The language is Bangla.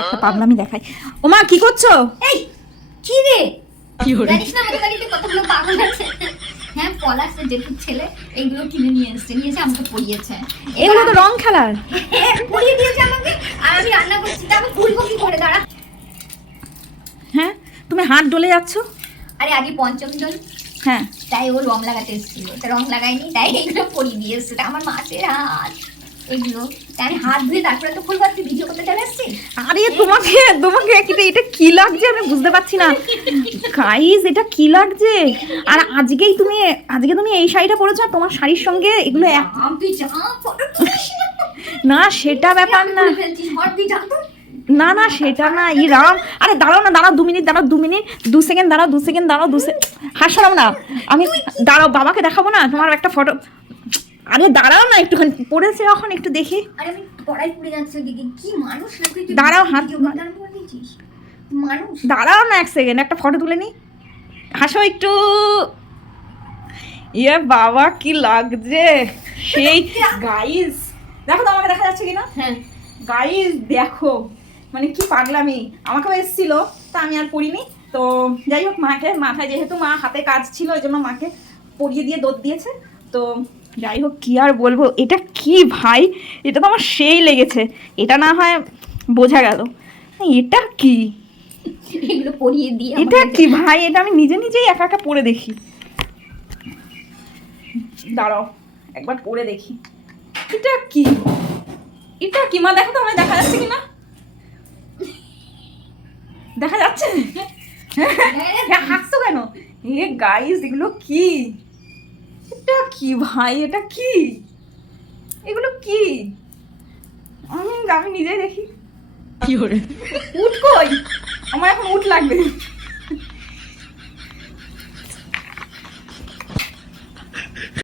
একটা পাগলামি দেখাই। ওমা কি করছো? এই কি রে, কি হলো? জানিস না আমাদের বাড়িতে কতগুলো পাগল আছে? হ্যাঁ, পলাশ জেঠুর ছেলে এইগুলো কিনে নিয়ে এসে আমাকে পরিয়েছে। এগুলো তো রং খেলার। হ্যাঁ, পরিয়ে দিয়েছে আমাকে, আর আমি রান্না করছি, তা আমি খুলবো কি করে? দাঁড়া। হ্যাঁ, তুমি হাত ডলে যাচ্ছ। আরে আজকে পঞ্চম দিন, হ্যাঁ, তাই ও রং লাগাতে এসেছিল, তা রং লাগাইনি, তাই এইগুলো পরিয়ে দিয়ে এসছে। তা আমার মাছের হাত এগুলো, তাই আমি হাত ধুয়ে তারপরে তো খুলবো। তুই ভিডিও করতে চলে এসছিস। আরে তোমাকে তোমাকে এটা কি লাগছে আমি বুঝতে পারছি না গাইস, এটা কি লাগছে? আর আজকে তুমি এই শাড়িটা পরেছো, আর তোমার শাড়ির সঙ্গে এগুলো তুই যা, ফটো তুলিস না, সেটা ব্যাপার না। ফেলছিস, হট তুই যা তো। না না, সেটা না। ই রাম, আরে দাঁড়াও না, দাঁড়াও 2 মিনিট, দাঁড়াও 2 মিনিট, 2 সেকেন্ড দাঁড়াও, 2 সেকেন্ড দাঁড়াও, হাসালাম না আমি। দাঁড়াও, বাবাকে দেখাবো না তোমার একটা ফটো। আরে দাঁড়াও না একটুখানি, পড়েছে যখন একটু দেখি। আরে আমি পড়াই পড়ে যাচ্ছে ওদিকে, কি মানুষ নাকি তুই? দাঁড়াও, হাত ভিডিও করতে আরম্ভ করে দিয়েছিস? মানুষ। দাঁড়াও না 1 সেকেন্ড, একটা ফটো তুলে নি। হাসো একটু। ইয়ে বাবা, কি লাগছে সেই। গাইস দেখো তো আমাকে দেখা যাচ্ছে কিনা। হ্যাঁ, গাইস দেখো, মানে কি পাগলামি। আমাকেও এসেছিল, তা আমি আর পড়িনি। তো যাই হোক, মাথায় যেহেতু মা হাতে কাজ ছিল, ওই জন্য মাকে পরিয়ে দিয়ে দৌড় দিয়েছে। তো যাই হোক, কি আর বলবো। এটা কি ভাই, এটা তো আমার সেই লেগেছে। এটা না হয় বোঝা গেল। এটা কি, এগুলো পড়িয়ে দিয়ে এটা কি ভাই? এটা আমি নিজেই একা একা পড়ে দেখি। দাঁড়াও একবার পড়ে দেখি। এটা কি, এটা কি মা? দেখো তো আমায় দেখা যাচ্ছে কিনা। দেখা যাচ্ছে? হ্যাঁ, হাসছো কেন? এ গাইস, এগুলো কি? এটা কি ভাই, এটা কি? এগুলো কি? আমি নিজেই দেখি। কি হরে উঠ কই? আমার এখন উঠ লাগবে।